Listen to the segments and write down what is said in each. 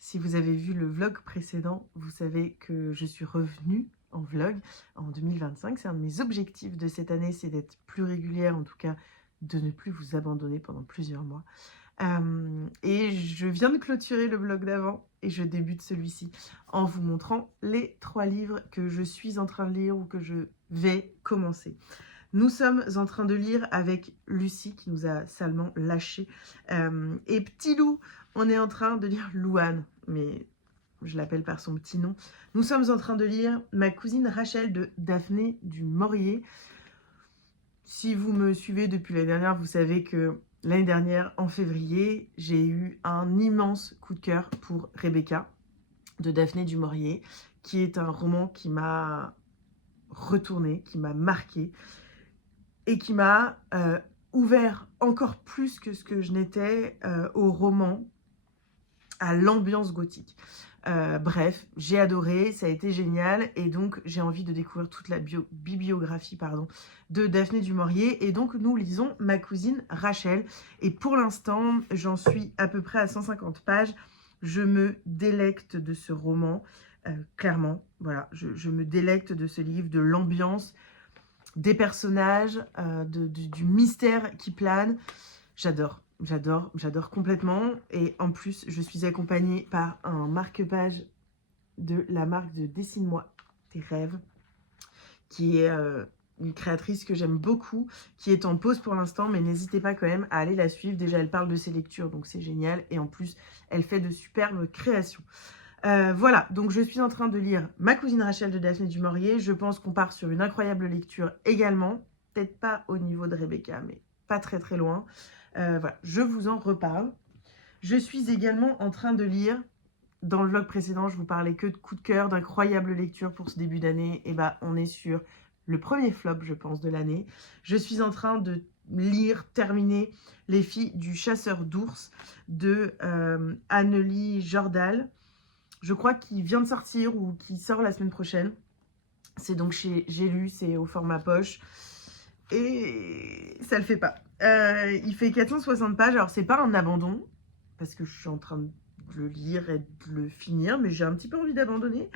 Si vous avez vu le vlog précédent, vous savez que je suis revenue en vlog en 2025. C'est un de mes objectifs de cette année, c'est d'être plus régulière, en tout cas de ne plus vous abandonner pendant plusieurs mois. Et je viens de clôturer le vlog d'avant et je débute celui-ci en vous montrant les 3 livres que je suis en train de lire ou que je vais commencer. Nous sommes en train de lire avec Lucie qui nous a salement lâchés. Et Petit Loup, on est en train de lire Louane, mais je l'appelle par son petit nom. Nous sommes en train de lire Ma cousine Rachel de Daphné du Maurier. Si vous me suivez depuis l'année dernière, vous savez que l'année dernière, en février, j'ai eu un immense coup de cœur pour Rebecca de Daphné du Maurier, qui est un roman qui m'a retourné, qui m'a marqué et qui m'a ouvert encore plus que ce que je n'étais au roman, à l'ambiance gothique. Bref, j'ai adoré, ça a été génial, et donc j'ai envie de découvrir toute la bibliographie de Daphné du Maurier, et donc nous lisons Ma cousine Rachel, et pour l'instant, j'en suis à peu près à 150 pages, je me délecte de ce roman, clairement, voilà, je me délecte de ce livre, de l'ambiance, des personnages, du mystère qui plane. J'adore complètement. Et en plus, je suis accompagnée par un marque-page de la marque de Dessine-moi tes rêves, qui est une créatrice que j'aime beaucoup, qui est en pause pour l'instant, mais n'hésitez pas quand même à aller la suivre. Déjà, elle parle de ses lectures, donc c'est génial. Et en plus, elle fait de superbes créations. Voilà, donc je suis en train de lire Ma cousine Rachel de Daphné du Maurier. Je pense qu'on part sur une incroyable lecture également. Peut-être pas au niveau de Rebecca, mais pas très très loin. Voilà, je vous en reparle. Je suis également en train de lire, dans le vlog précédent, je vous parlais que de coups de cœur, d'incroyables lectures pour ce début d'année. Et bah, on est sur le premier flop, je pense, de l'année. Je suis en train de lire, terminer Les filles du chasseur d'ours de Annelie Jordal. Je crois qu'il vient de sortir ou qu'il sort la semaine prochaine. C'est donc chez J'ai lu, c'est au format poche. Et ça le fait pas. Il fait 460 pages. Alors, c'est pas un abandon, parce que je suis en train de le lire et de le finir, mais j'ai un petit peu envie d'abandonner.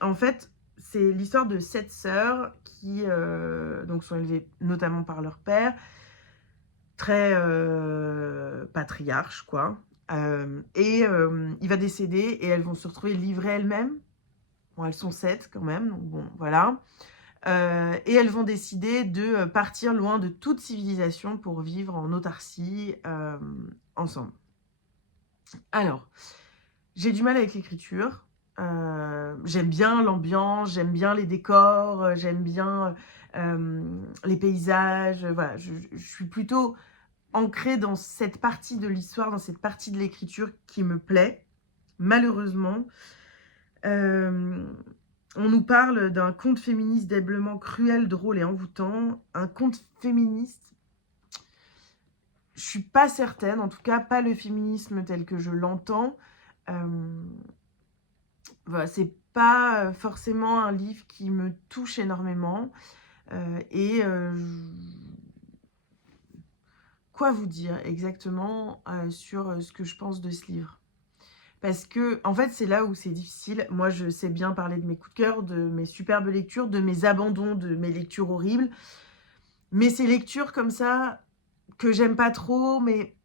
En fait, c'est l'histoire de 7 sœurs qui donc sont élevées notamment par leur père, très patriarche, quoi. Il va décéder et elles vont se retrouver livrées elles-mêmes. Bon, elles sont 7 quand même, donc bon, voilà. Et elles vont décider de partir loin de toute civilisation pour vivre en autarcie ensemble. Alors, j'ai du mal avec l'écriture. J'aime bien l'ambiance, j'aime bien les décors, j'aime bien les paysages. Voilà, je suis plutôt ancrée dans cette partie de l'histoire, dans cette partie de l'écriture qui me plaît. Malheureusement, on nous parle d'un conte féministe doublement cruel, drôle et envoûtant. Un conte féministe, je suis pas certaine, en tout cas pas le féminisme tel que je l'entends. Voilà, c'est pas forcément un livre qui me touche énormément. Quoi vous dire exactement sur ce que je pense de ce livre? Parce que, en fait, c'est là où c'est difficile. Moi, je sais bien parler de mes coups de cœur, de mes superbes lectures, de mes abandons, de mes lectures horribles. Mais ces lectures comme ça, que j'aime pas trop, mais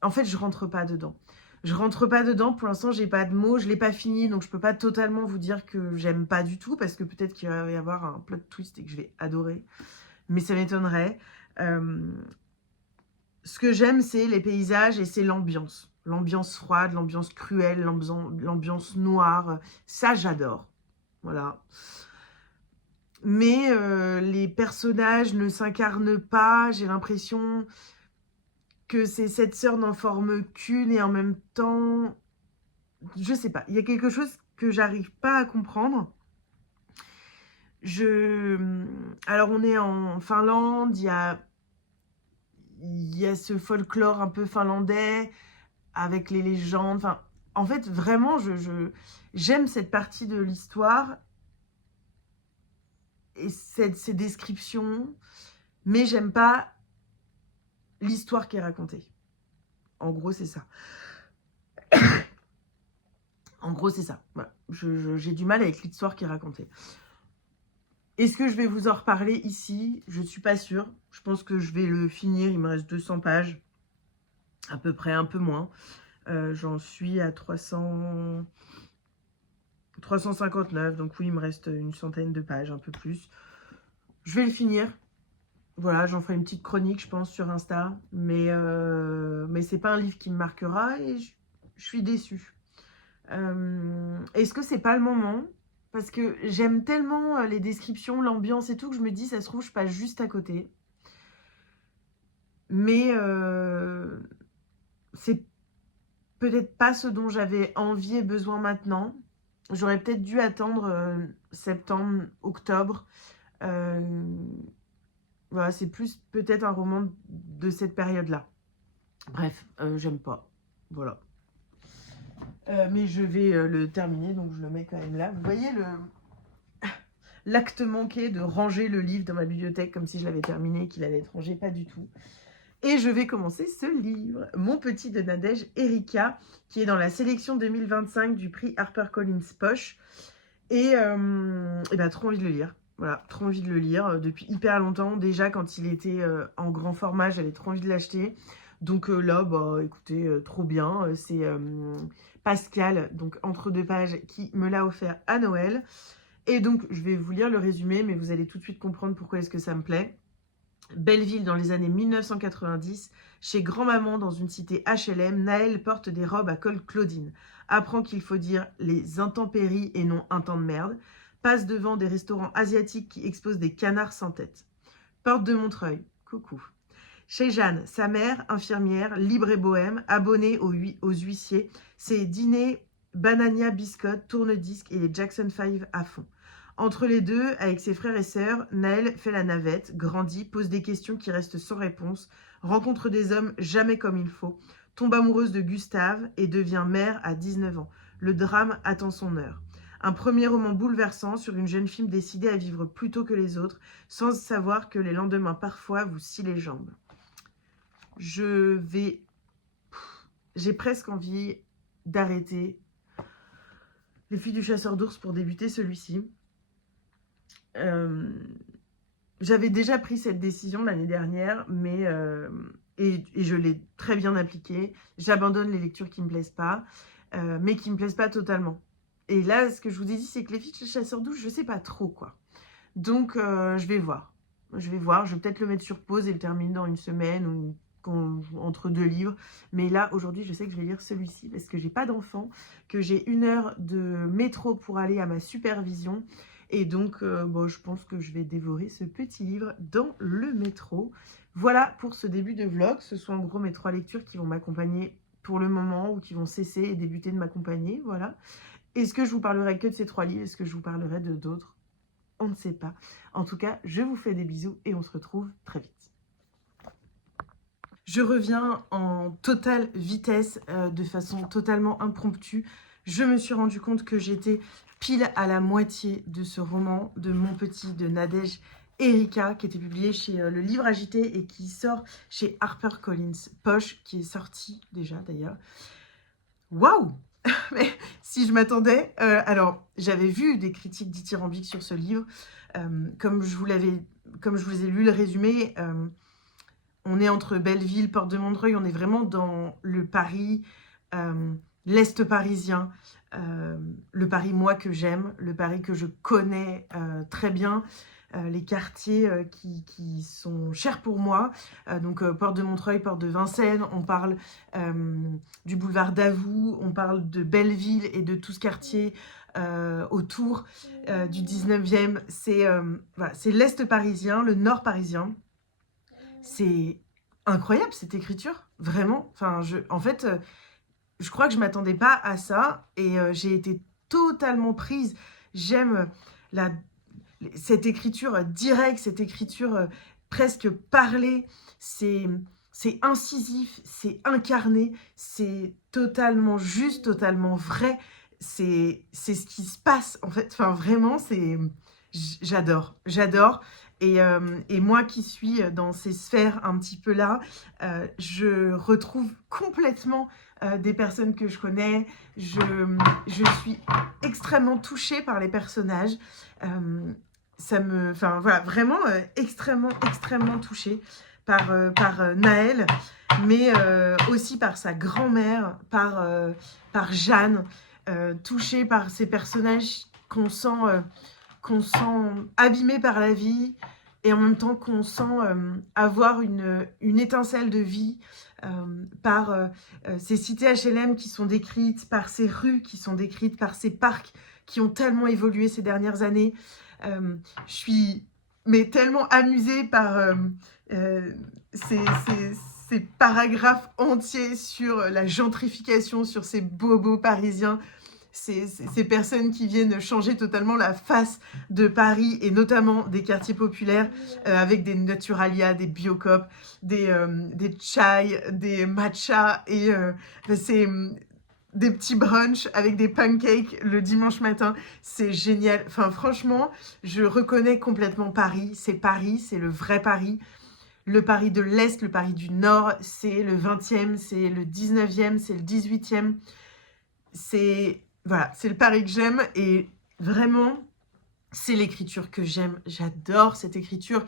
en fait, je rentre pas dedans. Je rentre pas dedans. Pour l'instant, j'ai pas de mots. Je l'ai pas fini, donc je peux pas totalement vous dire que j'aime pas du tout, parce que peut-être qu'il va y avoir un plot twist et que je vais adorer. Mais ça m'étonnerait. Ce que j'aime, c'est les paysages et c'est l'ambiance. L'ambiance froide, l'ambiance cruelle, l'ambiance noire. Ça, j'adore. Voilà. Mais les personnages ne s'incarnent pas. J'ai l'impression que ces 7 sœurs n'en forment qu'une et en même temps, je sais pas. Il y a quelque chose que j'arrive pas à comprendre. Alors, on est en Finlande, il y a ce folklore un peu finlandais avec les légendes. Enfin, en fait, vraiment, j'aime cette partie de l'histoire et ces descriptions, mais j'aime pas l'histoire qui est racontée. En gros, c'est ça. En gros, c'est ça. Voilà. J'ai du mal avec l'histoire qui est racontée. Est-ce que je vais vous en reparler ici? Je ne suis pas sûre. Je pense que je vais le finir. Il me reste 200 pages. À peu près, un peu moins. J'en suis à 359. Donc oui, il me reste une centaine de pages, un peu plus. Je vais le finir. Voilà, j'en ferai une petite chronique, je pense, sur Insta. Mais c'est pas un livre qui me marquera et je suis déçue. Est-ce que c'est pas le moment? Parce que j'aime tellement les descriptions, l'ambiance et tout, que je me dis, ça se trouve, je passe juste à côté. Mais c'est peut-être pas ce dont j'avais envie et besoin maintenant. J'aurais peut-être dû attendre septembre, octobre. Voilà, c'est plus peut-être un roman de cette période-là. Bref, j'aime pas. Voilà. Mais je vais le terminer, donc je le mets quand même là. Vous voyez l'acte manqué de ranger le livre dans ma bibliothèque comme si je l'avais terminé et qu'il allait être rangé, pas du tout. Et je vais commencer ce livre, Mon petit de Nadège Erika, qui est dans la sélection 2025 du prix HarperCollins Poche. Et ben, trop envie de le lire. Voilà, trop envie de le lire depuis hyper longtemps. Déjà, quand il était en grand format, j'avais trop envie de l'acheter. Donc là, bah, écoutez, trop bien. C'est Pascal, donc entre deux pages, qui me l'a offert à Noël. Et donc, je vais vous lire le résumé, mais vous allez tout de suite comprendre pourquoi est-ce que ça me plaît. Belleville dans les années 1990, chez grand-maman dans une cité HLM, Naël porte des robes à col Claudine, apprend qu'il faut dire les intempéries et non un temps de merde, passe devant des restaurants asiatiques qui exposent des canards sans tête. Porte de Montreuil, coucou. Chez Jeanne, sa mère, infirmière, libre et bohème, abonnée aux huissiers, ses dîners Banania Biscotte, tourne-disque et les Jackson 5 à fond. Entre les deux, avec ses frères et sœurs, Naël fait la navette, grandit, pose des questions qui restent sans réponse, rencontre des hommes jamais comme il faut, tombe amoureuse de Gustave et devient mère à 19 ans. Le drame attend son heure. Un premier roman bouleversant sur une jeune fille décidée à vivre plus tôt que les autres, sans savoir que les lendemains parfois vous scient les jambes. J'ai presque envie d'arrêter Les filles du chasseur d'ours pour débuter celui-ci. J'avais déjà pris cette décision l'année dernière, mais et je l'ai très bien appliquée. J'abandonne les lectures qui ne me plaisent pas, mais qui ne me plaisent pas totalement. Et là, ce que je vous ai dit, c'est que Les filles de chasseur d'ours, je ne sais pas trop, quoi. Donc, je vais voir. Je vais peut-être le mettre sur pause et le terminer dans une semaine ou entre deux livres. Mais là, aujourd'hui, je sais que je vais lire celui-ci parce que j'ai pas d'enfant, que j'ai 1 heure de métro pour aller à ma supervision. Et donc, bon, je pense que je vais dévorer ce petit livre dans le métro. Voilà pour ce début de vlog. Ce sont en gros mes 3 lectures qui vont m'accompagner pour le moment ou qui vont cesser et débuter de m'accompagner. Voilà. Est-ce que je vous parlerai que de ces 3 livres? Est-ce que je vous parlerai de d'autres? On ne sait pas. En tout cas, je vous fais des bisous et on se retrouve très vite. Je reviens en totale vitesse, de façon totalement impromptue. Je me suis rendu compte que j'étais pile à la moitié de ce roman de Mon petit de Nadège Erika, qui était publié chez Le Livre Agité et qui sort chez HarperCollins Poche, qui est sorti déjà d'ailleurs. Waouh! Mais si je m'attendais... alors, j'avais vu des critiques dithyrambiques sur ce livre. Comme je vous ai lu le résumé, on est entre Belleville, Porte de Montreuil, on est vraiment dans le Paris, l'Est parisien, le Paris, moi, que j'aime, le Paris que je connais très bien, les quartiers qui sont chers pour moi, donc Porte de Montreuil, Porte de Vincennes, on parle du boulevard Davout, on parle de Belleville et de tout ce quartier autour du 19e, voilà, c'est l'Est parisien, le Nord parisien. C'est incroyable cette écriture, vraiment. Enfin, en fait, je crois que je m'attendais pas à ça et j'ai été totalement prise. J'aime cette écriture directe, cette écriture presque parlée. C'est incisif, c'est incarné, c'est totalement juste, totalement vrai. C'est ce qui se passe en fait. Enfin, vraiment, j'adore. Et moi qui suis dans ces sphères un petit peu là, je retrouve complètement des personnes que je connais. Je suis extrêmement touchée par les personnages. Enfin voilà, vraiment extrêmement touchée par Naël, mais aussi par sa grand-mère, par Jeanne, touchée par ces personnages qu'on sent abîmés par la vie et en même temps qu'on sent avoir une étincelle de vie par ces cités HLM qui sont décrites, par ces rues qui sont décrites, par ces parcs qui ont tellement évolué ces dernières années. Je suis tellement amusée par ces paragraphes entiers sur la gentrification, sur ces bobos parisiens, ces personnes qui viennent changer totalement la face de Paris et notamment des quartiers populaires avec des Naturalia, des Biocop, des chai, des matcha et c'est des petits brunchs avec des pancakes le dimanche matin. C'est génial. Enfin, franchement, je reconnais complètement Paris. C'est le vrai Paris. Le Paris de l'Est, le Paris du Nord, c'est le 20e, c'est le 19e, c'est le 18e. Voilà, c'est le Paris que j'aime et vraiment, c'est l'écriture que j'aime. J'adore cette écriture.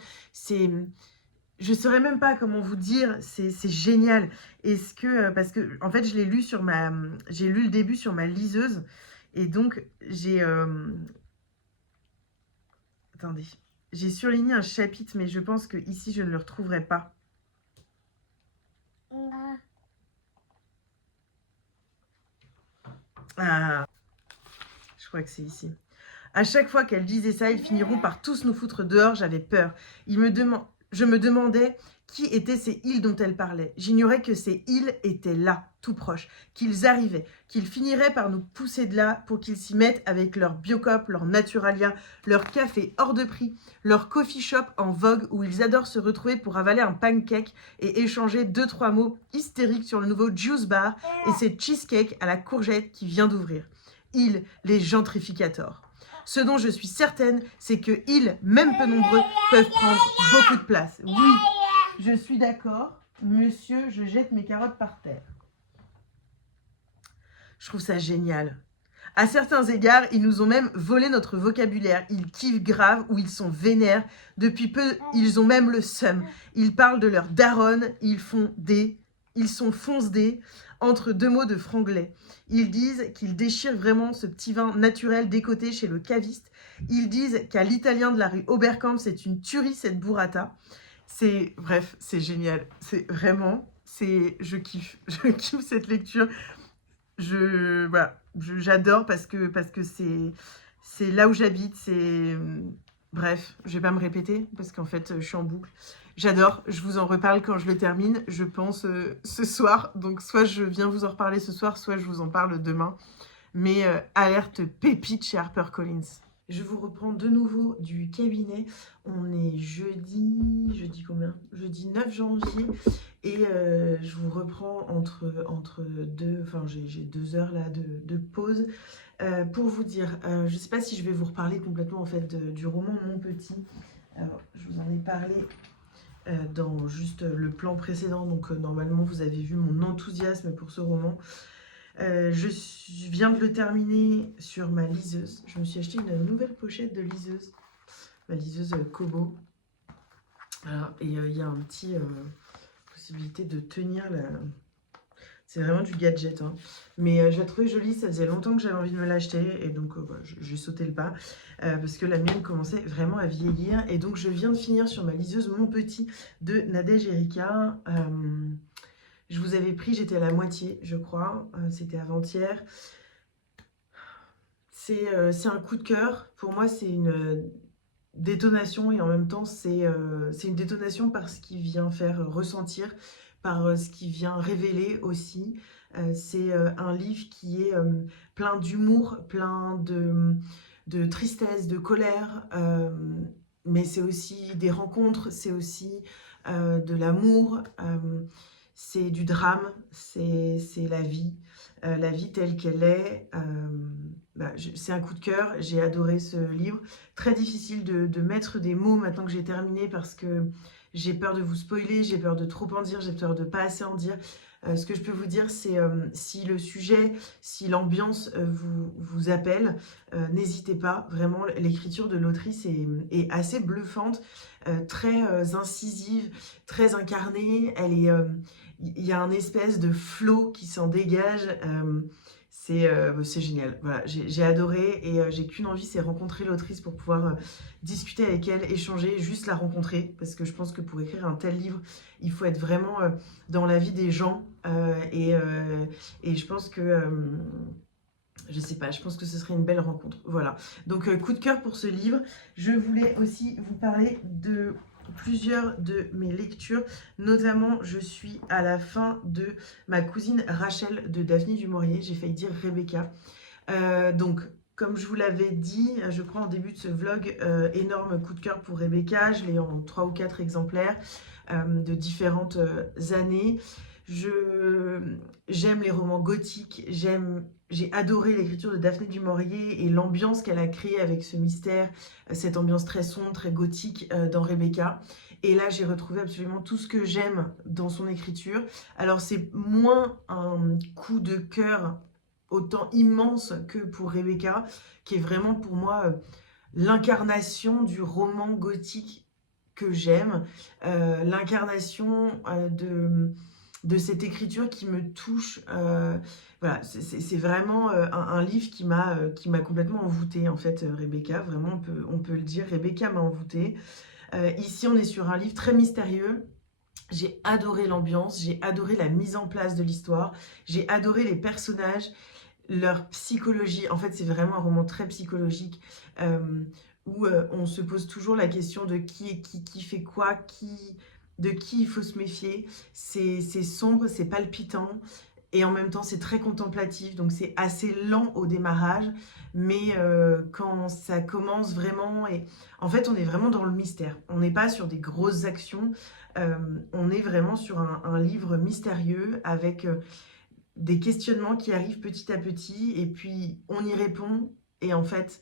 Je ne saurais même pas comment vous dire, c'est génial. Parce que en fait, j'ai lu le début sur ma liseuse et donc attendez, j'ai surligné un chapitre, mais je pense que ici je ne le retrouverai pas. Ah, je crois que c'est ici. À chaque fois qu'elle disait ça, ils finiront par tous nous foutre dehors, j'avais peur. Je me demandais qui étaient ces îles dont elle parlait. J'ignorais que ces îles étaient là, tout proches, qu'ils arrivaient, qu'ils finiraient par nous pousser de là pour qu'ils s'y mettent avec leur Biocop, leur Naturalia, leur café hors de prix, leur coffee shop en vogue où ils adorent se retrouver pour avaler un pancake et échanger 2-3 mots hystériques sur le nouveau juice bar et ses cheesecakes à la courgette qui vient d'ouvrir. Ils, les gentrificators. Ce dont je suis certaine, c'est que ils, même peu nombreux, peuvent prendre beaucoup de place. Oui, je suis d'accord. Monsieur, je jette mes carottes par terre. Je trouve ça génial. À certains égards, ils nous ont même volé notre vocabulaire. Ils kiffent grave ou ils sont vénères. Depuis peu, ils ont même le seum. Ils parlent de leur daronne. Ils sont fonce-dés entre deux mots de franglais. Ils disent qu'ils déchirent vraiment ce petit vin naturel décoté chez le caviste. Ils disent qu'à l'italien de la rue Oberkampf, c'est une tuerie cette burrata. Bref, c'est génial. Je kiffe. Je kiffe cette lecture. Voilà, j'adore parce que c'est là où j'habite. Bref, je vais pas me répéter parce qu'en fait, je suis en boucle. J'adore, je vous en reparle quand je le termine, je pense ce soir. Donc soit je viens vous en reparler ce soir, soit je vous en parle demain. Mais alerte pépite chez HarperCollins. Je vous reprends de nouveau du cabinet. On est jeudi combien? Jeudi 9 janvier. Et je vous reprends entre deux, enfin j'ai 2 heures là de pause. Pour vous dire, je ne sais pas si je vais vous reparler complètement en fait du roman Mon Petit. Alors, je vous en ai parlé dans juste le plan précédent, donc normalement vous avez vu mon enthousiasme pour ce roman. Je viens de le terminer sur ma liseuse. Je me suis acheté une nouvelle pochette de liseuse, ma liseuse Kobo. Voilà, et il y a un petit possibilité de tenir la... C'est vraiment du gadget, hein. Mais je la trouvais jolie, ça faisait longtemps que j'avais envie de me l'acheter et donc voilà, j'ai sauté le pas parce que la mienne commençait vraiment à vieillir. Et donc je viens de finir sur ma liseuse Mon Petit de Nadège Erika. Je vous avais pris, j'étais à la moitié, je crois, c'était avant-hier. C'est un coup de cœur. Pour moi, c'est une détonation et en même temps, c'est une détonation par ce qu'il vient faire ressentir, par ce qu'il vient révéler aussi. C'est un livre qui est plein d'humour, plein de tristesse, de colère, mais c'est aussi des rencontres, c'est aussi de l'amour. c'est du drame, c'est la vie telle qu'elle est. C'est un coup de cœur, j'ai adoré ce livre. Très difficile de mettre des mots maintenant que j'ai terminé parce que j'ai peur de vous spoiler, j'ai peur de trop en dire, j'ai peur de pas assez en dire. Ce que je peux vous dire, c'est si le sujet, si l'ambiance vous appelle, n'hésitez pas. Vraiment, l'écriture de l'autrice est assez bluffante, très incisive, très incarnée. Il y a un espèce de flow qui s'en dégage. C'est génial. Voilà, j'ai adoré et j'ai qu'une envie, c'est rencontrer l'autrice pour pouvoir discuter avec elle, échanger, juste la rencontrer. Parce que je pense que pour écrire un tel livre, il faut être vraiment dans la vie des gens. Et je pense que je sais pas, je pense que ce serait une belle rencontre. Voilà. Donc, coup de cœur pour ce livre. Je voulais aussi vous parler de plusieurs de mes lectures. Notamment, je suis à la fin de Ma cousine Rachel de Daphné du Maurier. J'ai failli dire Rebecca. Donc, comme je vous l'avais dit, je crois en début de ce vlog, énorme coup de cœur pour Rebecca. Je l'ai en 3 ou 4 exemplaires de différentes années. J'aime les romans gothiques, j'ai adoré l'écriture de Daphné du Maurier et l'ambiance qu'elle a créée avec ce mystère, cette ambiance très sombre, très gothique dans Rebecca. Et là, j'ai retrouvé absolument tout ce que j'aime dans son écriture. Alors, c'est moins un coup de cœur autant immense que pour Rebecca, qui est vraiment pour moi l'incarnation du roman gothique que j'aime, l'incarnation de cette écriture qui me touche. Voilà, c'est vraiment un livre qui m'a complètement envoûtée, en fait, Rebecca. Vraiment, on peut le dire, Rebecca m'a envoûtée. Ici, on est sur un livre très mystérieux. J'ai adoré l'ambiance, j'ai adoré la mise en place de l'histoire, j'ai adoré les personnages, leur psychologie. En fait, c'est vraiment un roman très psychologique où on se pose toujours la question de qui est qui fait quoi, de qui il faut se méfier. C'est sombre, c'est palpitant et en même temps c'est très contemplatif, donc c'est assez lent au démarrage, mais quand ça commence vraiment, et en fait on est vraiment dans le mystère, on n'est pas sur des grosses actions, on est vraiment sur un livre mystérieux avec des questionnements qui arrivent petit à petit et puis on y répond et en fait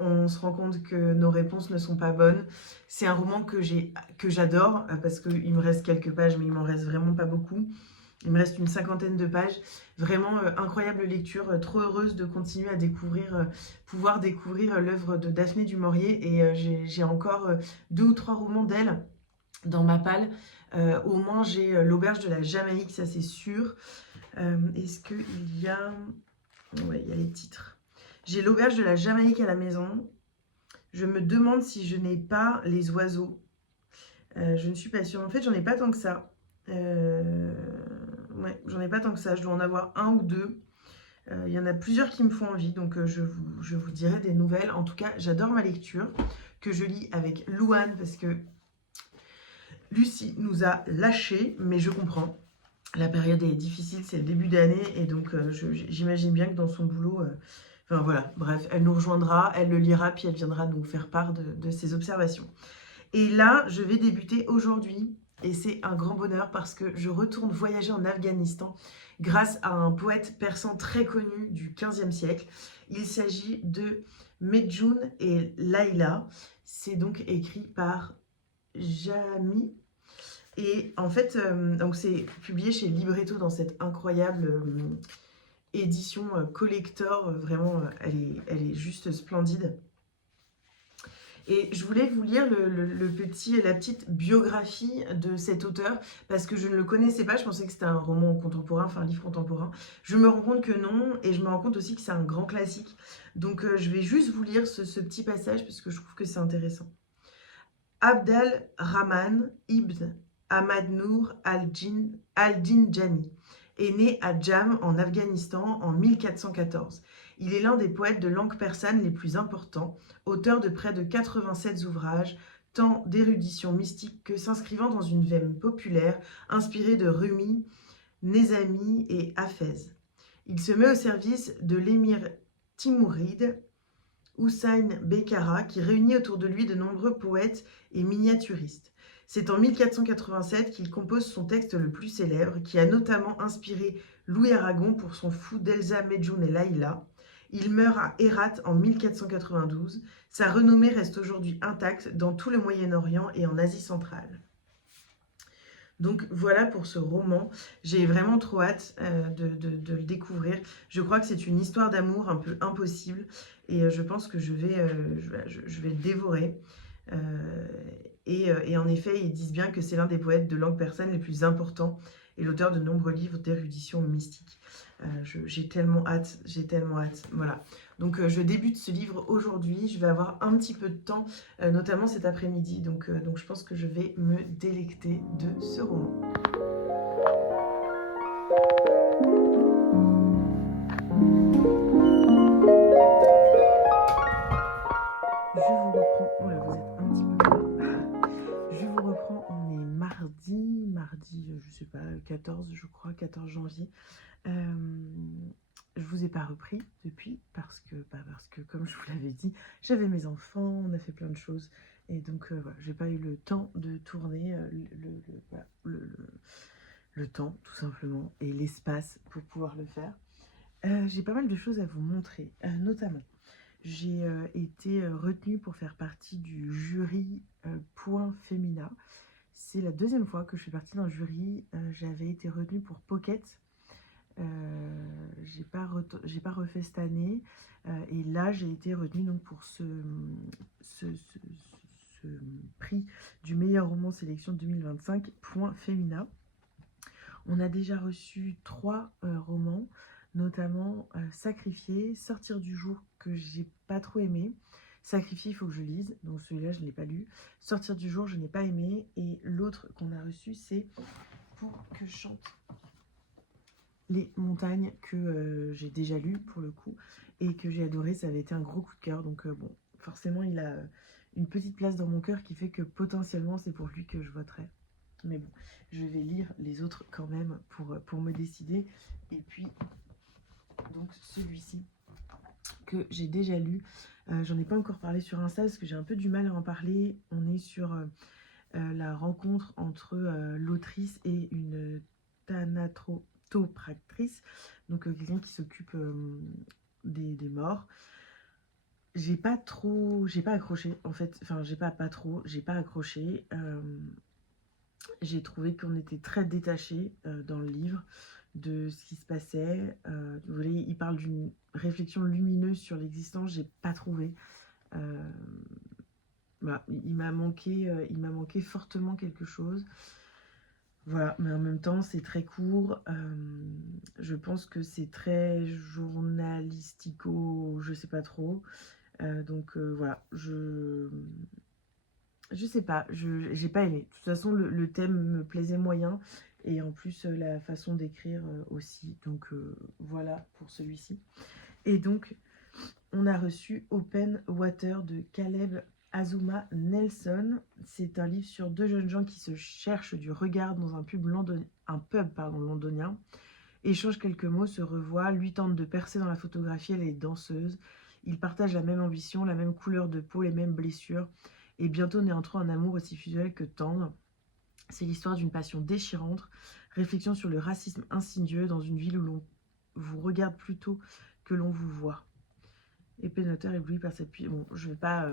on se rend compte que nos réponses ne sont pas bonnes. C'est un roman que j'adore parce qu'il me reste quelques pages mais il m'en reste vraiment pas beaucoup. Il me reste une 50aine de pages. Vraiment incroyable lecture, trop heureuse de continuer à pouvoir découvrir l'œuvre de Daphné du Maurier et j'ai encore 2 ou 3 romans d'elle dans ma palle. Au moins j'ai l'auberge de la Jamaïque, ça c'est sûr. Est-ce qu'il y a... Ouais, il y a les titres. J'ai l'auberge de la Jamaïque à la maison. Je me demande si je n'ai pas les oiseaux. Je ne suis pas sûre. En fait, j'en ai pas tant que ça. Ouais, j'en ai pas tant que ça. Je dois en avoir 1 ou 2. Il y en a plusieurs qui me font envie, donc je vous dirai des nouvelles. En tout cas, j'adore ma lecture, que je lis avec Louane, parce que Lucie nous a lâchés, mais je comprends. La période est difficile, c'est le début d'année, et donc j'imagine bien que dans son boulot, enfin voilà, bref, elle nous rejoindra, elle le lira, puis elle viendra nous faire part de ses observations. Et là, je vais débuter aujourd'hui, et c'est un grand bonheur parce que je retourne voyager en Afghanistan grâce à un poète persan très connu du XVe siècle. Il s'agit de Medjoun et Laïla. C'est donc écrit par Jami. Et en fait, donc c'est publié chez Libretto dans cette incroyable édition collector. Vraiment, elle est juste splendide. Et je voulais vous lire la petite biographie de cet auteur, parce que je ne le connaissais pas, je pensais que c'était un roman contemporain, enfin un livre contemporain. Je me rends compte que non, et je me rends compte aussi que c'est un grand classique. Donc je vais juste vous lire ce petit passage, parce que je trouve que c'est intéressant. Abd al-Rahman ibn Ahmad Nour al-Dinjani est né à Jam en Afghanistan en 1414. Il est l'un des poètes de langue persane les plus importants, auteur de près de 87 ouvrages, tant d'érudition mystique que s'inscrivant dans une veine populaire inspirée de Rumi, Nezami et Hafez. Il se met au service de l'émir timouride Hussein Bekara, qui réunit autour de lui de nombreux poètes et miniaturistes. C'est en 1487 qu'il compose son texte le plus célèbre, qui a notamment inspiré Louis Aragon pour son fou d'Elsa Medjoun et Laïla. Il meurt à Hérat en 1492. Sa renommée reste aujourd'hui intacte dans tout le Moyen-Orient et en Asie centrale. Donc voilà pour ce roman. J'ai vraiment trop hâte de le découvrir. Je crois que c'est une histoire d'amour un peu impossible et je pense que je vais le dévorer. Et en effet, ils disent bien que c'est l'un des poètes de langue persane les plus importants et l'auteur de nombreux livres d'érudition mystique. J'ai tellement hâte, voilà. Donc je débute ce livre aujourd'hui, je vais avoir un petit peu de temps, notamment cet après-midi, donc je pense que je vais me délecter de ce roman. Je vous reprends, voilà, vous êtes un petit peu là. Je vous reprends, on est mardi, je sais pas, 14 je crois, 14 janvier. Je vous ai pas repris depuis parce que comme je vous l'avais dit, j'avais mes enfants, on a fait plein de choses et donc voilà, j'ai pas eu le temps de tourner le temps tout simplement et l'espace pour pouvoir le faire. J'ai pas mal de choses à vous montrer, notamment j'ai été retenue pour faire partie du jury Point Femina. C'est la deuxième fois que je fais partie d'un jury. J'avais été retenue pour Pocket. J'ai pas refait cette année. Et là, j'ai été retenue donc pour ce prix du meilleur roman sélection 2025, Point Femina. On a déjà reçu 3 romans, notamment Sacrifié, Sortir du jour, que j'ai pas trop aimé. Sacrifié, il faut que je lise, donc celui-là, je ne l'ai pas lu. Sortir du jour, je n'ai pas aimé. Et l'autre qu'on a reçu, c'est Pour que je chante les montagnes, que j'ai déjà lu pour le coup, et que j'ai adoré. Ça avait été un gros coup de cœur, donc bon, forcément, il a une petite place dans mon cœur qui fait que potentiellement, c'est pour lui que je voterai. Mais bon, je vais lire les autres quand même pour me décider. Et puis, donc celui-ci que j'ai déjà lu. J'en ai pas encore parlé sur Insta parce que j'ai un peu du mal à en parler. On est sur la rencontre entre l'autrice et une thanatopractrice, donc quelqu'un qui s'occupe des morts. J'ai pas accroché en fait. Enfin, j'ai pas accroché. J'ai trouvé qu'on était très détaché dans le livre de ce qui se passait. Vous voyez, il parle d'une réflexion lumineuse sur l'existence, j'ai pas trouvé. Voilà, il m'a manqué fortement quelque chose. Voilà, mais en même temps, c'est très court. Je pense que c'est très journalistico, je sais pas trop. Donc voilà, je sais pas, j'ai pas aimé. De toute façon, le thème me plaisait moyen. Et en plus, la façon d'écrire aussi. Donc voilà pour celui-ci. Et donc, on a reçu Open Water de Caleb Azuma Nelson. C'est un livre sur 2 jeunes gens qui se cherchent du regard dans un pub londonien. Échangent quelques mots, se revoient. Lui tente de percer dans la photographie, elle est danseuse. Ils partagent la même ambition, la même couleur de peau, les mêmes blessures. Et bientôt naîtront un amour aussi fusionnel que tendre. C'est l'histoire d'une passion déchirante, réflexion sur le racisme insidieux dans une ville où l'on vous regarde plutôt que l'on vous voit. Épée-notaire ébloui par cette pluie. Bon, je ne vais pas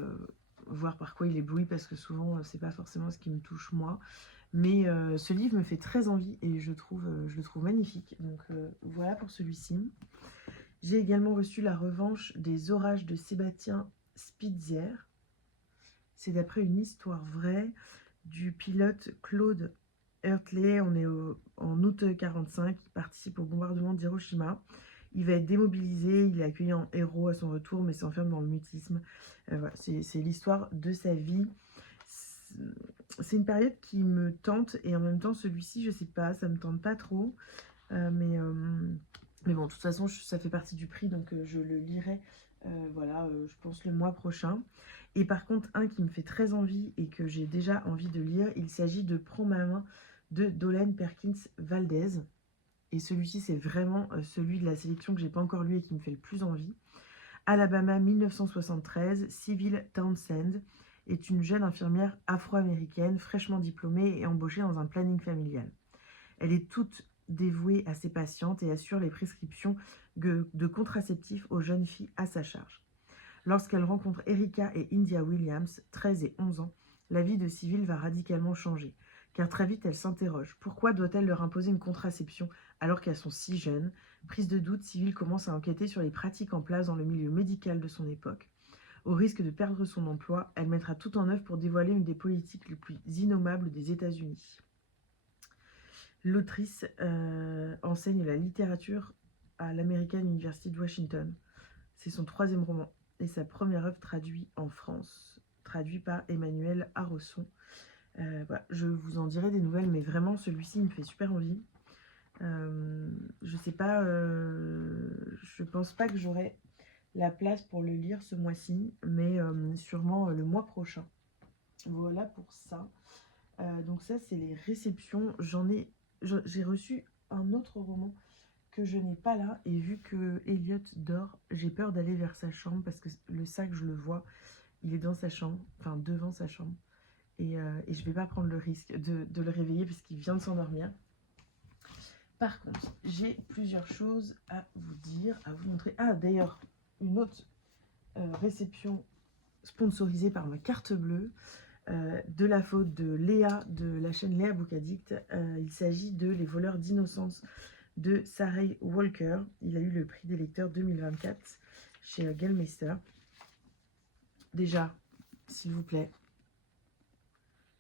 voir par quoi il éblouit parce que souvent, c'est pas forcément ce qui me touche moi. Mais ce livre me fait très envie et je le trouve magnifique. Donc voilà pour celui-ci. J'ai également reçu La revanche des orages de Sébastien Spitzer. C'est d'après une histoire vraie du pilote Claude Hurtley. On est en août 1945. Il participe au bombardement d'Hiroshima. Il va être démobilisé, il est accueilli en héros à son retour, mais s'enferme dans le mutisme. Voilà, c'est l'histoire de sa vie. C'est une période qui me tente, et en même temps, celui-ci, je sais pas, ça me tente pas trop. Mais bon, de toute façon, ça fait partie du prix, donc je le lirai, voilà, je pense le mois prochain. Et par contre, un qui me fait très envie et que j'ai déjà envie de lire, il s'agit de Prends ma main de Dolène Perkins Valdez. Et celui-ci, c'est vraiment celui de la sélection que j'ai pas encore lu et qui me fait le plus envie. Alabama 1973, Sybil Townsend. est une jeune infirmière afro-américaine fraîchement diplômée et embauchée dans un planning familial. Elle est toute dévouée à ses patientes et assure les prescriptions de contraceptifs aux jeunes filles à sa charge. Lorsqu'elle rencontre Erika et India Williams, 13 et 11 ans, la vie de Civil va radicalement changer. Car très vite, elle s'interroge. Pourquoi doit-elle leur imposer une contraception alors qu'elles sont si jeunes? Prise de doute, Civil commence à enquêter sur les pratiques en place dans le milieu médical de son époque. Au risque de perdre son emploi, elle mettra tout en œuvre pour dévoiler une des politiques les plus innommables des États-Unis. L'autrice enseigne la littérature à l'American University de Washington. C'est son 3e roman et sa première œuvre traduite en France, traduit par Emmanuel Arrosson. Voilà, je vous en dirai des nouvelles, mais vraiment celui-ci me fait super envie. Je sais pas, je pense pas que j'aurai la place pour le lire ce mois-ci, mais sûrement le mois prochain. Voilà pour ça. Donc ça, c'est les réceptions. J'ai reçu un autre roman que je n'ai pas là, et vu que Elliot dort, j'ai peur d'aller vers sa chambre parce que le sac, je le vois, il est dans sa chambre, enfin devant sa chambre, et je vais pas prendre le risque de le réveiller parce qu'il vient de s'endormir. Par contre, j'ai plusieurs choses à vous dire, à vous montrer. Ah, d'ailleurs, une autre réception sponsorisée par ma carte bleue, de la faute de Léa, de la chaîne Léa Book Addict. Il s'agit de Les voleurs d'innocence de Sarah Walker. Il a eu le prix des lecteurs 2024 chez Gellmeister. Déjà, s'il vous plaît,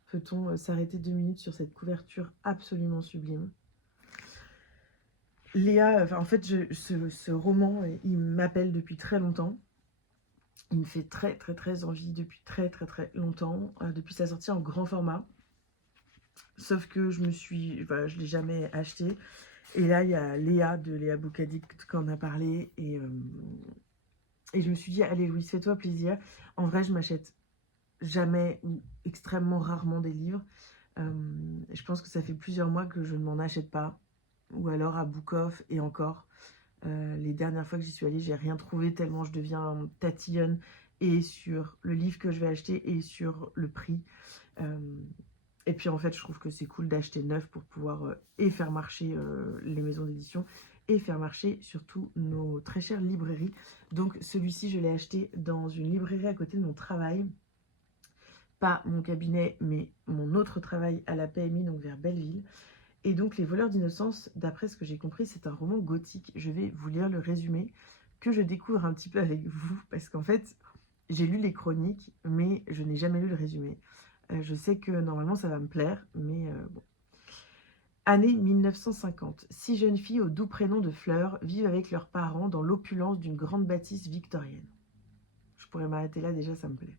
peut-on s'arrêter 2 minutes sur cette couverture absolument sublime? Léa, en fait, ce roman, il m'appelle depuis très longtemps. Il me fait très, très, très envie depuis très, très, très longtemps, depuis sa sortie en grand format. Sauf que je ne l'ai jamais acheté. Et là, il y a Léa de Léa Book Addict qui en a parlé. Et je me suis dit, allez Louise, fais-toi plaisir. En vrai, je m'achète jamais ou extrêmement rarement des livres. Je pense que ça fait plusieurs mois que je ne m'en achète pas. Ou alors à Book Off et encore. Les dernières fois que j'y suis allée, j'ai rien trouvé tellement je deviens tatillonne et sur le livre que je vais acheter et sur le prix. Et puis en fait, je trouve que c'est cool d'acheter neuf pour pouvoir et faire marcher les maisons d'édition et faire marcher surtout nos très chères librairies. Donc celui-ci, je l'ai acheté dans une librairie à côté de mon travail. Pas mon cabinet, mais mon autre travail à la PMI, donc vers Belleville. Et donc Les voleurs d'innocence, d'après ce que j'ai compris, c'est un roman gothique. Je vais vous lire le résumé que je découvre un petit peu avec vous, parce qu'en fait, j'ai lu les chroniques, mais je n'ai jamais lu le résumé. Je sais que normalement ça va me plaire, mais bon. Année 1950. 6 jeunes filles au doux prénom de Fleur vivent avec leurs parents dans l'opulence d'une grande bâtisse victorienne. Je pourrais m'arrêter là, déjà ça me plaît.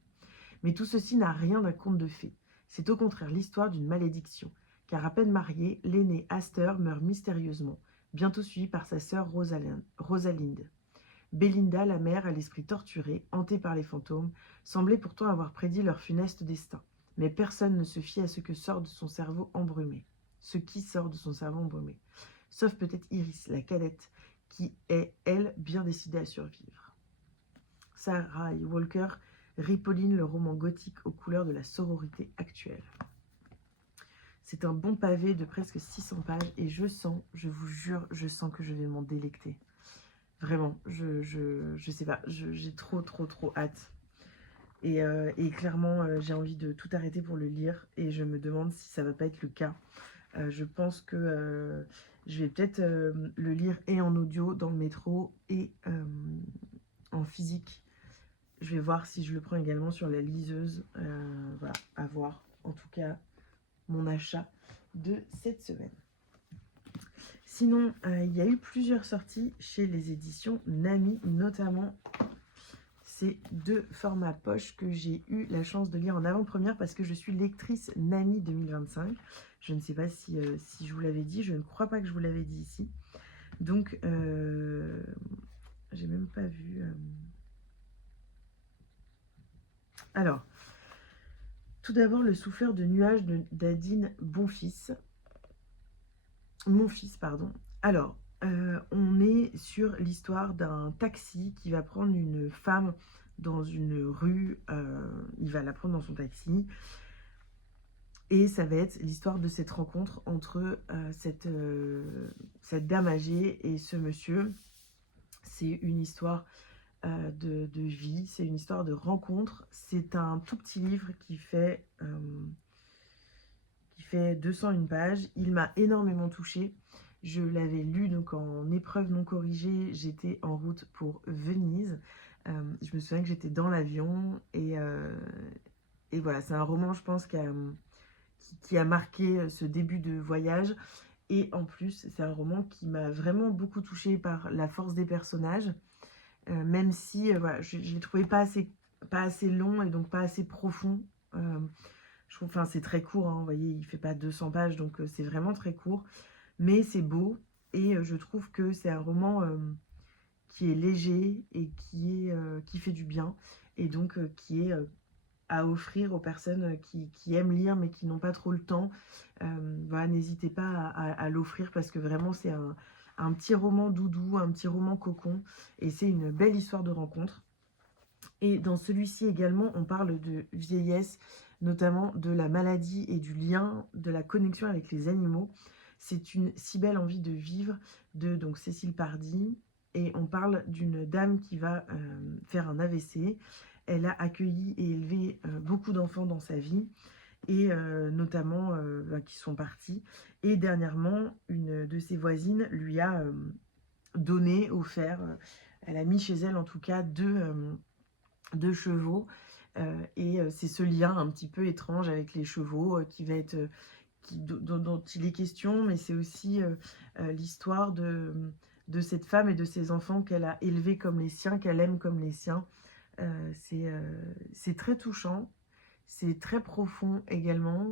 Mais tout ceci n'a rien d'un conte de fées. C'est au contraire l'histoire d'une malédiction. Car à peine mariée, l'aînée Astor meurt mystérieusement, bientôt suivie par sa sœur Rosalinde. Belinda, la mère, à l'esprit torturé, hantée par les fantômes, semblait pourtant avoir prédit leur funeste destin. Mais personne ne se fie à ce qui sort de son cerveau embrumé. Sauf peut-être Iris, la cadette, qui est, elle, bien décidée à survivre. Sarah Walker ripolline le roman gothique aux couleurs de la sororité actuelle. C'est un bon pavé de presque 600 pages et je vous jure, je sens que je vais m'en délecter. Vraiment, je sais pas, j'ai trop hâte. Et clairement, j'ai envie de tout arrêter pour le lire et je me demande si ça va pas être le cas. Je pense que je vais peut-être le lire et en audio dans le métro et en physique. Je vais voir si je le prends également sur la liseuse. Voilà, à voir. En tout cas, mon achat de cette semaine. Sinon, il y a eu plusieurs sorties chez les éditions Nami, notamment ces 2 formats poche que j'ai eu la chance de lire en avant-première parce que je suis lectrice Nami 2025. Je ne sais pas si je vous l'avais dit, je ne crois pas que je vous l'avais dit ici. Donc, j'ai même pas vu... Alors, tout d'abord, Le souffleur de nuages d'Adine Monfils. Alors, on est sur l'histoire d'un taxi qui va prendre une femme dans une rue, il va la prendre dans son taxi. Et ça va être l'histoire de cette rencontre entre cette dame âgée et ce monsieur. C'est une histoire de vie, c'est une histoire de rencontre. C'est un tout petit livre qui fait 201 pages. Il m'a énormément touchée. Je l'avais lu donc en épreuve non corrigée. J'étais en route pour Venise. Je me souviens que j'étais dans l'avion et voilà, c'est un roman, je pense, qui a marqué ce début de voyage. Et en plus, c'est un roman qui m'a vraiment beaucoup touchée par la force des personnages, même si voilà, je ne l'ai trouvé pas assez long et donc pas assez profond. Je trouve, enfin, c'est très court, hein, vous voyez, il ne fait pas 200 pages, donc c'est vraiment très court, mais c'est beau. Et je trouve que c'est un roman qui est léger et qui fait du bien, et donc qui est à offrir aux personnes qui aiment lire mais qui n'ont pas trop le temps. Voilà, n'hésitez pas à l'offrir parce que vraiment c'est un petit roman doudou, un petit roman cocon, et c'est une belle histoire de rencontre. Et dans celui-ci également, on parle de vieillesse, notamment de la maladie et du lien, de la connexion avec les animaux. C'est une si belle envie de vivre de donc Cécile Pardy, et on parle d'une dame qui va faire un AVC. Elle a accueilli et élevé beaucoup d'enfants dans sa vie, et notamment qui sont partis. Et dernièrement, une de ses voisines lui a donné, offert, elle a mis chez elle en tout cas deux chevaux. Et c'est ce lien un petit peu étrange avec les chevaux qui va être dont il est question, mais c'est aussi l'histoire de cette femme et de ses enfants qu'elle a élevés comme les siens, qu'elle aime comme les siens. C'est très touchant, c'est très profond également.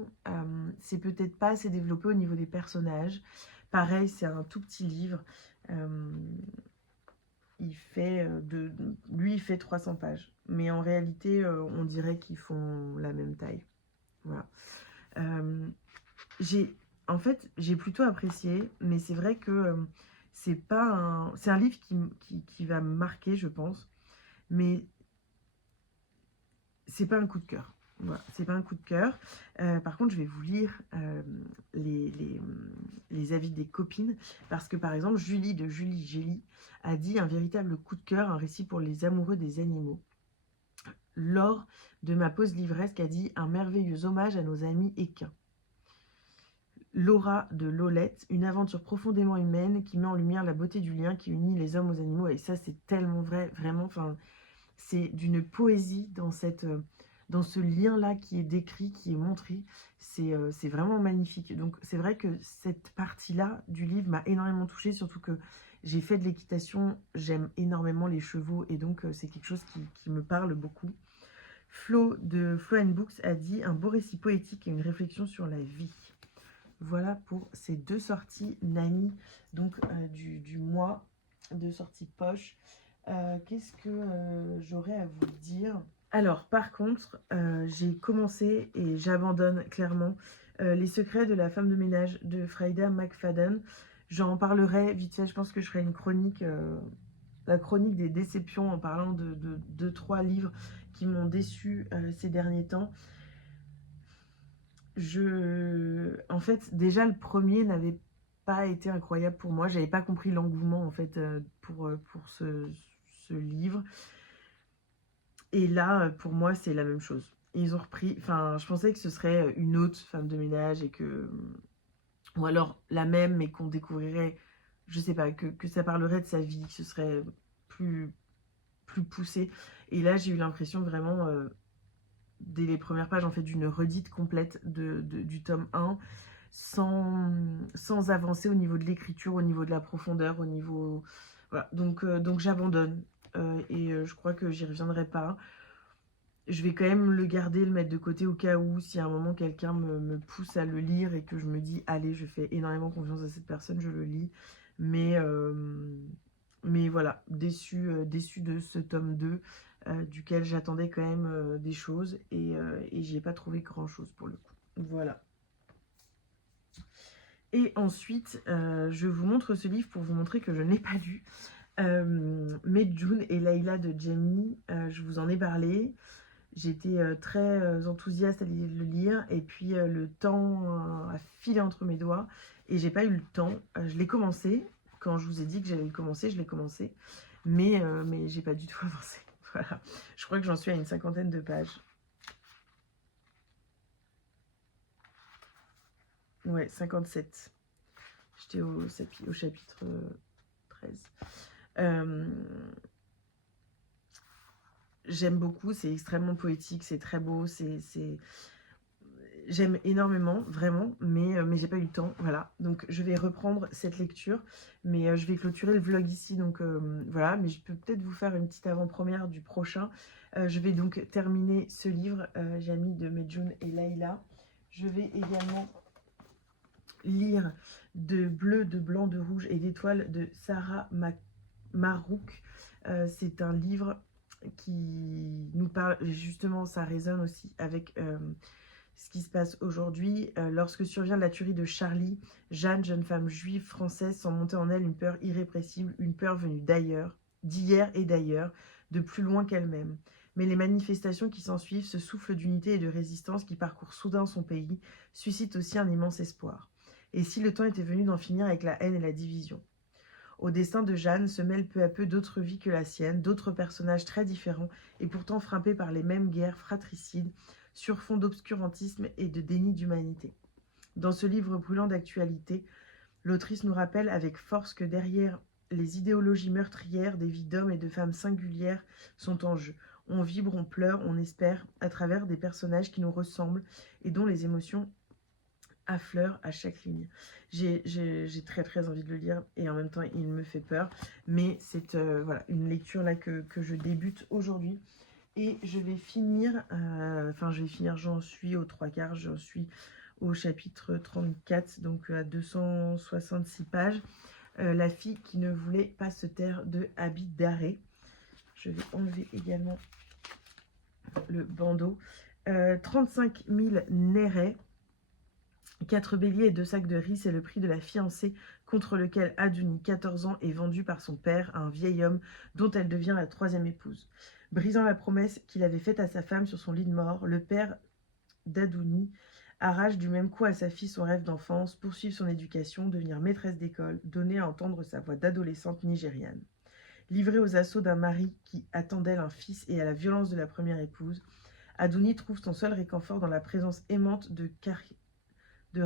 C'est peut-être pas assez développé au niveau des personnages. Pareil, c'est un tout petit livre. Lui, il fait 300 pages. Mais en réalité, on dirait qu'ils font la même taille. Voilà. En fait, j'ai plutôt apprécié, mais c'est vrai que c'est un livre qui va me marquer, je pense. Mais c'est pas un coup de cœur. Voilà, c'est pas un coup de cœur. Par contre, je vais vous lire les avis des copines, parce que par exemple, Julie de Julie Gély a dit un véritable coup de cœur, un récit pour les amoureux des animaux. Laure de Ma Pause Livresque a dit un merveilleux hommage à nos amis équins. Laura de Lolette, une aventure profondément humaine qui met en lumière la beauté du lien qui unit les hommes aux animaux. Et ça, c'est tellement vrai, vraiment. Enfin, c'est d'une poésie dans ce lien-là qui est décrit, qui est montré. C'est vraiment magnifique. Donc, c'est vrai que cette partie-là du livre m'a énormément touchée, surtout que j'ai fait de l'équitation, j'aime énormément les chevaux, et donc c'est quelque chose qui me parle beaucoup. Flo de Flo Books a dit un beau récit poétique et une réflexion sur la vie. Voilà pour ces deux sorties Nani, donc du mois de sortie poche. Qu'est-ce que j'aurais à vous dire? Alors, par contre, j'ai commencé et j'abandonne clairement Les secrets de la femme de ménage de Freida McFadden. J'en parlerai vite fait, je pense que je ferai une chronique, la chronique des déceptions, en parlant de 3 livres qui m'ont déçue ces derniers temps. En fait, déjà, le premier n'avait pas été incroyable pour moi. J'avais pas compris l'engouement, en fait, pour ce livre. Et là, pour moi, c'est la même chose. Ils ont repris... Enfin, je pensais que ce serait une autre femme de ménage et que... Ou alors la même, mais qu'on découvrirait... Je sais pas, que ça parlerait de sa vie, que ce serait plus poussé. Et là, j'ai eu l'impression vraiment... dès les premières pages, en fait, d'une redite complète du tome 1, sans avancer au niveau de l'écriture, au niveau de la profondeur, au niveau... Voilà, donc j'abandonne. Je crois que j'y reviendrai pas. Je vais quand même le garder, le mettre de côté au cas où, si à un moment quelqu'un me pousse à le lire et que je me dis, allez, je fais énormément confiance à cette personne, je le lis. Mais voilà, déçu de ce tome 2, duquel j'attendais quand même des choses, et j'y ai pas trouvé grand chose pour le coup. Voilà. Et ensuite, je vous montre ce livre pour vous montrer que je ne l'ai pas lu. Medjoun et Layla de Jamie, je vous en ai parlé. J'étais très enthousiaste à l'idée de le lire et puis le temps a filé entre mes doigts et j'ai pas eu le temps. Je l'ai commencé, quand je vous ai dit que j'allais le commencer, je l'ai commencé, mais j'ai pas du tout avancé. Voilà, je crois que j'en suis à une 50aine de pages. Ouais, 57. J'étais au chapitre 13. J'aime beaucoup, c'est extrêmement poétique, c'est très beau, j'aime énormément, vraiment, mais j'ai pas eu le temps, voilà. Donc je vais reprendre cette lecture, mais je vais clôturer le vlog ici, donc voilà. Mais je peux peut-être vous faire une petite avant-première du prochain. Je vais donc terminer ce livre, Jamie de Medjoun et Layla. Je vais également lire de bleu, de blanc, de rouge et d'étoiles de Sarah Marouk. C'est un livre qui nous parle, justement, ça résonne aussi avec ce qui se passe aujourd'hui. Lorsque survient la tuerie de Charlie, Jeanne, jeune femme juive française, sent monter en elle une peur irrépressible, une peur venue d'ailleurs, d'hier et d'ailleurs, de plus loin qu'elle-même. Mais les manifestations qui s'ensuivent, ce souffle d'unité et de résistance qui parcourt soudain son pays, suscitent aussi un immense espoir. Et si le temps était venu d'en finir avec la haine et la division? Au destin de Jeanne se mêlent peu à peu d'autres vies que la sienne, d'autres personnages très différents et pourtant frappés par les mêmes guerres fratricides, sur fond d'obscurantisme et de déni d'humanité. Dans ce livre brûlant d'actualité, l'autrice nous rappelle avec force que derrière les idéologies meurtrières, des vies d'hommes et de femmes singulières sont en jeu. On vibre, on pleure, on espère, à travers des personnages qui nous ressemblent et dont les émotions affleurent à chaque ligne. J'ai très très envie de le lire et en même temps il me fait peur, mais c'est voilà, une lecture là que je débute aujourd'hui. Et je vais finir, j'en suis aux 3/4, j'en suis au chapitre 34, donc à 266 pages. La fille qui ne voulait pas se taire de Habit d'arrêt. Je vais enlever également le bandeau. 35 000 nérets, 4 béliers et 2 sacs de riz, c'est le prix de la fiancée contre lequel Adouni, 14 ans, est vendue par son père à un vieil homme dont elle devient la 3e épouse. Brisant la promesse qu'il avait faite à sa femme sur son lit de mort, le père d'Adouni arrache du même coup à sa fille son rêve d'enfance, poursuivre son éducation, devenir maîtresse d'école, donner à entendre sa voix d'adolescente nigériane. Livrée aux assauts d'un mari qui attend d'elle un fils et à la violence de la première épouse, Adouni trouve son seul réconfort dans la présence aimante de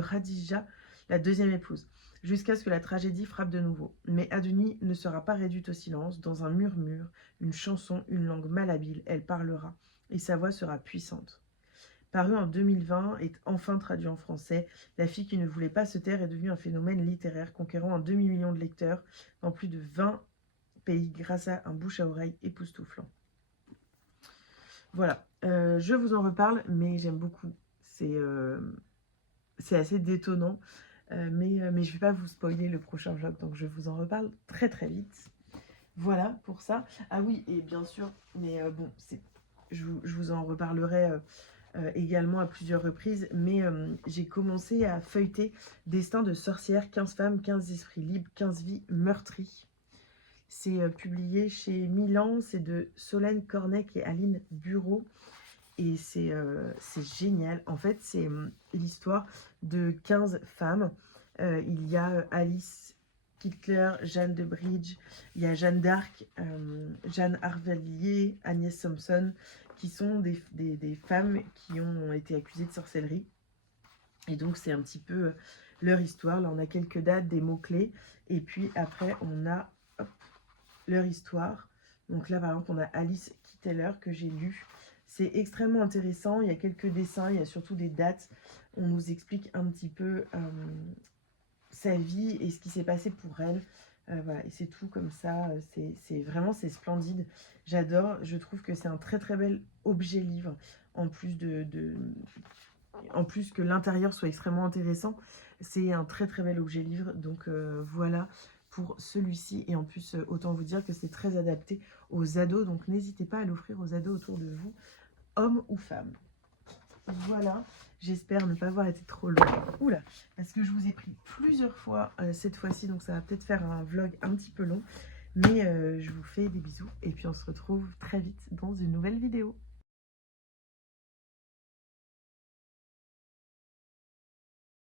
Khadija, la 2e épouse, jusqu'à ce que la tragédie frappe de nouveau. Mais Adouni ne sera pas réduite au silence. Dans un murmure, une chanson, une langue malhabile, elle parlera, et sa voix sera puissante. Paru en 2020 et enfin traduit en français, La fille qui ne voulait pas se taire est devenue un phénomène littéraire, conquérant un demi-million de lecteurs dans plus de 20 pays grâce à un bouche à oreille époustouflant. Voilà, je vous en reparle, mais j'aime beaucoup. C'est assez détonnant, mais je ne vais pas vous spoiler le prochain vlog, donc je vous en reparle très très vite. Voilà pour ça. Ah oui, et bien sûr, mais bon, je vous en reparlerai également à plusieurs reprises, mais j'ai commencé à feuilleter Destin de sorcière, 15 femmes, 15 esprits libres, 15 vies meurtries. C'est publié chez Milan, c'est de Solène Cornec et Aline Bureau. Et c'est génial. En fait, c'est l'histoire de 15 femmes. Il y a Alice Kittler, Jeanne de Bridge, il y a Jeanne d'Arc, Jeanne Arvelier, Agnès Thompson, qui sont des femmes qui ont été accusées de sorcellerie. Et donc, c'est un petit peu leur histoire. Là, on a quelques dates, des mots-clés. Et puis après, on a leur histoire. Donc là, par exemple, on a Alice Kittler que j'ai lu. C'est extrêmement intéressant, il y a quelques dessins, il y a surtout des dates. On nous explique un petit peu sa vie et ce qui s'est passé pour elle. Voilà, et c'est tout comme ça, c'est splendide. J'adore, je trouve que c'est un très très bel objet livre, en plus en plus que l'intérieur soit extrêmement intéressant. C'est un très très bel objet livre, donc voilà pour celui-ci. Et en plus, autant vous dire que c'est très adapté aux ados, donc n'hésitez pas à l'offrir aux ados autour de vous, hommes ou femmes. Voilà, j'espère ne pas avoir été trop long. Oula, parce que je vous ai pris plusieurs fois cette fois-ci, donc ça va peut-être faire un vlog un petit peu long. Mais je vous fais des bisous et puis on se retrouve très vite dans une nouvelle vidéo.